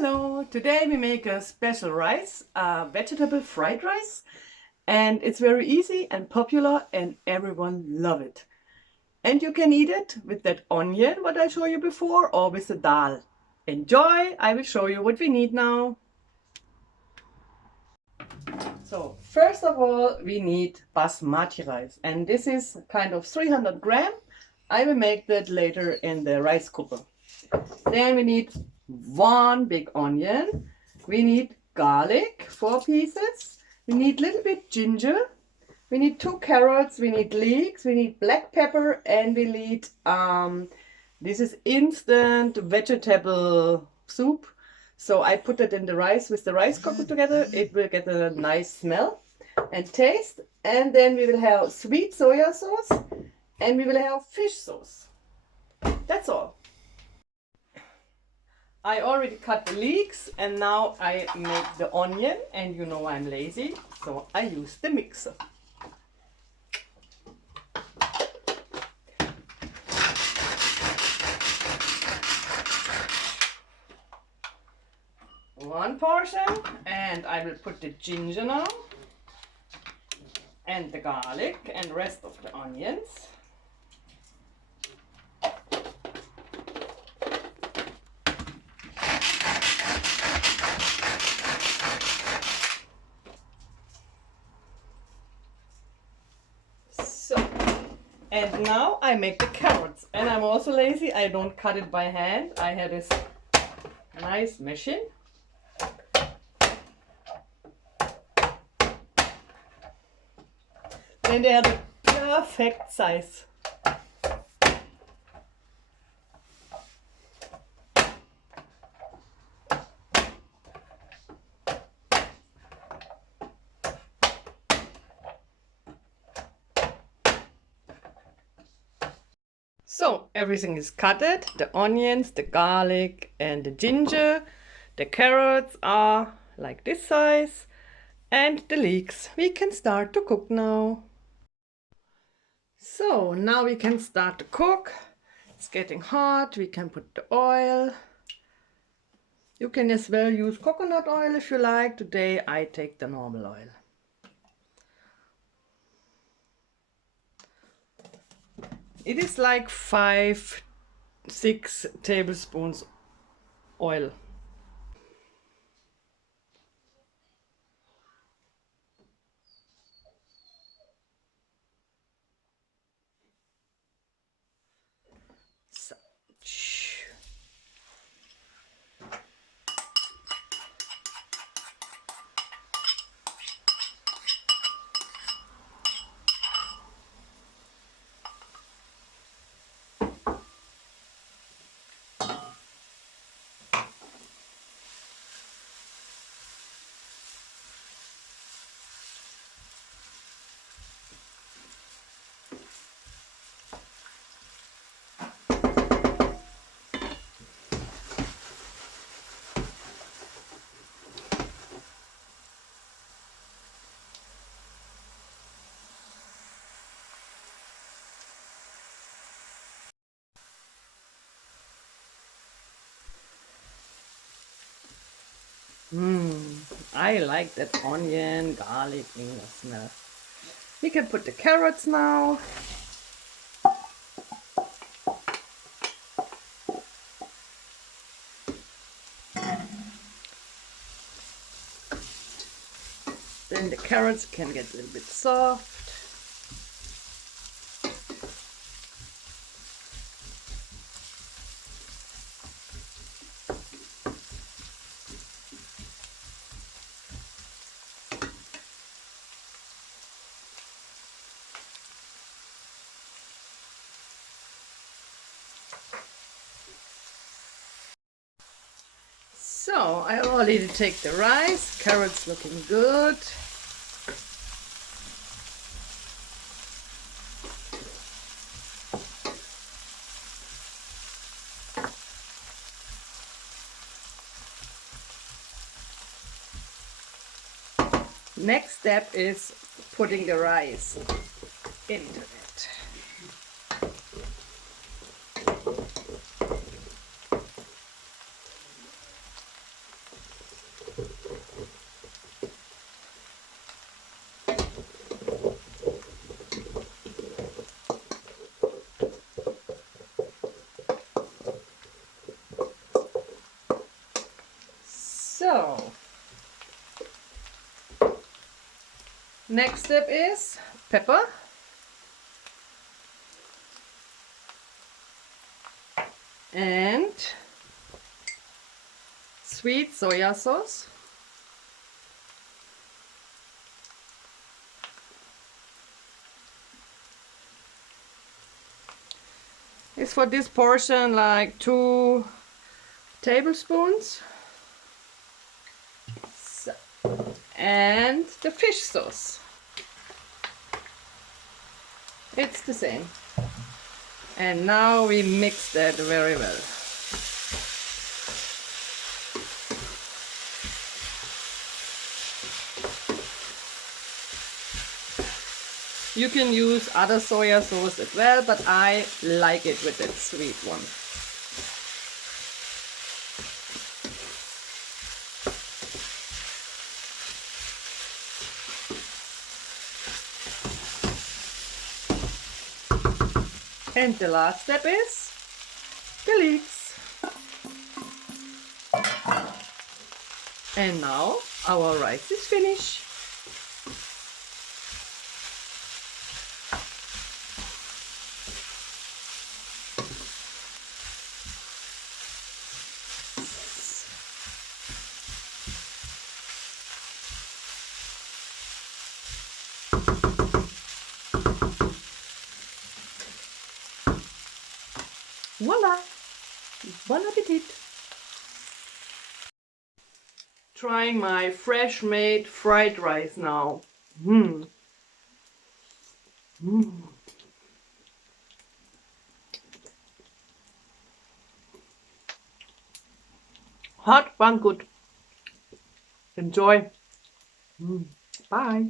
Hello! Today we make a special rice, vegetable fried rice, and it's very easy and popular and everyone love it. And you can eat it with that onion what I showed you before or with the dal. Enjoy! I will show you what we need now. So first of all we need Basmati rice, and this is kind of 300 gram. I will make that later in the rice cooker. Then we need one big onion. We need garlic, 4 pieces. We need a little bit ginger. We need 2 carrots. We need leeks. We need black pepper, and we need this is instant vegetable soup. So I put it in the rice with the rice cooker together. It will get a nice smell and taste. And then we will have sweet soya sauce, and we will have fish sauce. That's all. I already cut the leeks, and now I make the onion, and you know I'm lazy, so I use the mixer. One portion, and I will put the ginger now, and the garlic, and rest of the onions. And now I make the carrots, and I'm also lazy. I don't cut it by hand. I have this nice machine. Then they are the perfect size. So everything is cutted, the onions, the garlic and the ginger. The carrots are like this size, and the leeks. We can start to cook now. So now we can start to cook. It's getting hot. We can put the oil. You can as well use coconut oil if you like. Today I take the normal oil. It is like 5-6 tablespoons oil. So, I like that onion, garlic in the smell. We can put the carrots now. Then the carrots can get a little bit soft. So I already take the rice, carrots looking good. Next step is putting the rice into it. So, next step is pepper. And sweet soya sauce. It's for this portion like 2 tablespoons. So, and the fish sauce. It's the same. And now we mix that very well. You can use other soya sauce as well, but I like it with that sweet one. And the last step is the leeks. And now our rice is finished. Voila! Bon appetit! Trying my fresh made fried rice now. Hot but good. Enjoy. Bye.